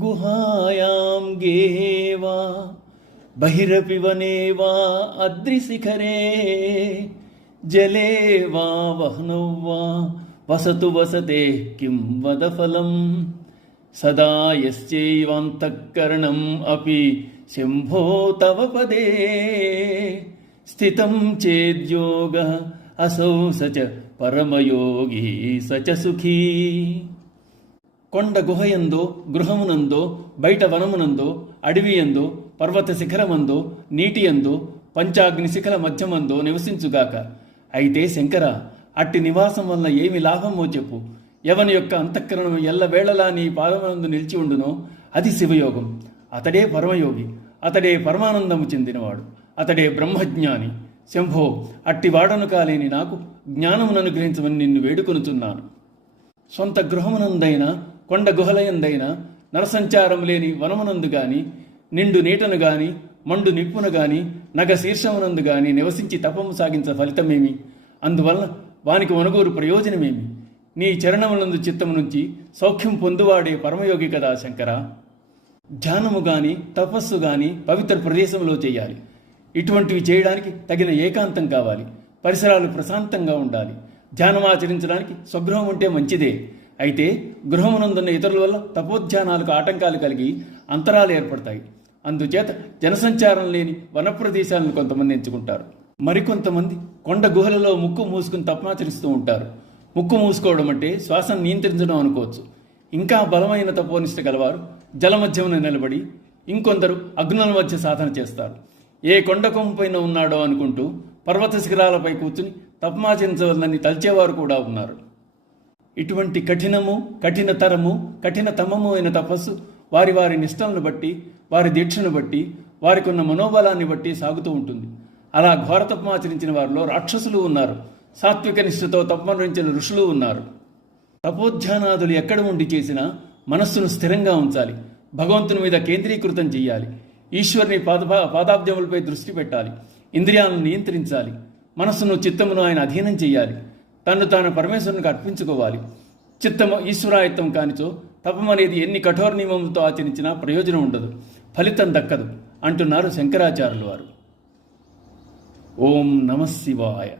గుహాయాం గేహే వా బహిరపి వనే వా అద్రిశిఖరే జలే వా వహ్నౌ వా వసతు వసతే కిం వద ఫలం సదా యశ్చైవాంతఃకరణం అపి శంభో తవ పదే స్థితం చేద్యోగః అసౌ సచ పరమయోగి సచ సుఖీ. కొండ గుహయందో, గృహమునందో, బయట వనమునందో, అడవియందో, పర్వత శిఖరమందో, నీటియందో, పంచాగ్ని శిఖల మధ్యమందో నివసించుగాక. అయితే శంకర, అట్టి నివాసం వల్ల ఏమి లాభమో చెప్పు. ఎవని యొక్క అంతఃకరణం ఎల్లవేళలా నీ పాదమునందు నిలిచి ఉండునో అది శివయోగం. అతడే పరమయోగి, అతడే పరమానందము చెందినవాడు, అతడే బ్రహ్మజ్ఞాని. శంభో, అట్టి వాడను కాలేని నాకు జ్ఞానమును అనుగ్రహించమని నిన్ను వేడుకొనుచున్నాను. సొంత గృహమునందైనా, కొండ గుహలయందైనా, నరసంచారం లేని వనమునందు గాని, నిండు నీటను గాని, మండు నిప్పును గాని, నగ శీర్షమునందు గాని నివసించి తపము సాగించ ఫలితమేమి? అందువల్ల వానికి వనుగోరు ప్రయోజనమేమి? నీ చరణములందు చిత్తము నుంచి సౌఖ్యం పొందువాడే పరమయోగి కదా శంకర. ధ్యానము గాని, తపస్సు గాని పవిత్ర ప్రదేశంలో చేయాలి. ఇటువంటివి చేయడానికి తగిన ఏకాంతం కావాలి. పరిసరాలు ప్రశాంతంగా ఉండాలి. ధ్యానం ఆచరించడానికి స్వగృహం ఉంటే మంచిదే. అయితే గృహమునందున్న ఇతరుల వల్ల తపోధ్యానాలకు ఆటంకాలు కలిగి అంతరాలు ఏర్పడతాయి. అందుచేత జనసంచారం లేని వన ప్రదేశాలను కొంతమంది ఎంచుకుంటారు. మరికొంతమంది కొండ గుహలలో ముక్కు మూసుకుని తపమాచరిస్తూ ఉంటారు. ముక్కు మూసుకోవడం అంటే శ్వాసను నియంత్రించడం అనుకోవచ్చు. ఇంకా బలమైన తపోనిష్ట గలవారు జలమధ్యమున నిలబడి, ఇంకొందరు అగ్నుల మధ్య సాధన చేస్తారు. ఏ కొండ కొమ్ముపైన ఉన్నాడో అనుకుంటూ పర్వత శిఖరాలపై కూర్చుని తపమాచరించవలనని తలిచేవారు కూడా ఉన్నారు. ఇటువంటి కఠినము, కఠినతరము, కఠినతమము అయిన తపస్సు వారి వారి నిష్టలను బట్టి, వారి దీక్షను బట్టి, వారికి ఉన్న మనోబలాన్ని బట్టి సాగుతూ ఉంటుంది. అలా ఘోర తపమాచరించిన వారిలో రాక్షసులు ఉన్నారు. సాత్విక నిష్ఠతో తపమరించిన ఋషులు ఉన్నారు. తపోధ్యానాదులు ఎక్కడ ఉండి చేసినా మనస్సును స్థిరంగా ఉంచాలి. భగవంతుని మీద కేంద్రీకృతం చేయాలి. ఈశ్వరుని పాదాబ్జములపై దృష్టి పెట్టాలి. ఇంద్రియాలను నియంత్రించాలి. మనస్సును, చిత్తమును ఆయన అధీనం చేయాలి. తను తాను పరమేశ్వరునికి అర్పించుకోవాలి. చిత్తము ఈశ్వరాయత్తం కానిచో తపం అనేది ఎన్ని కఠోర నియమములతో ఆచరించినా ప్రయోజనం ఉండదు, ఫలితం దక్కదు అంటున్నారు శంకరాచార్యుల వారు. ఓం నమః శివాయ.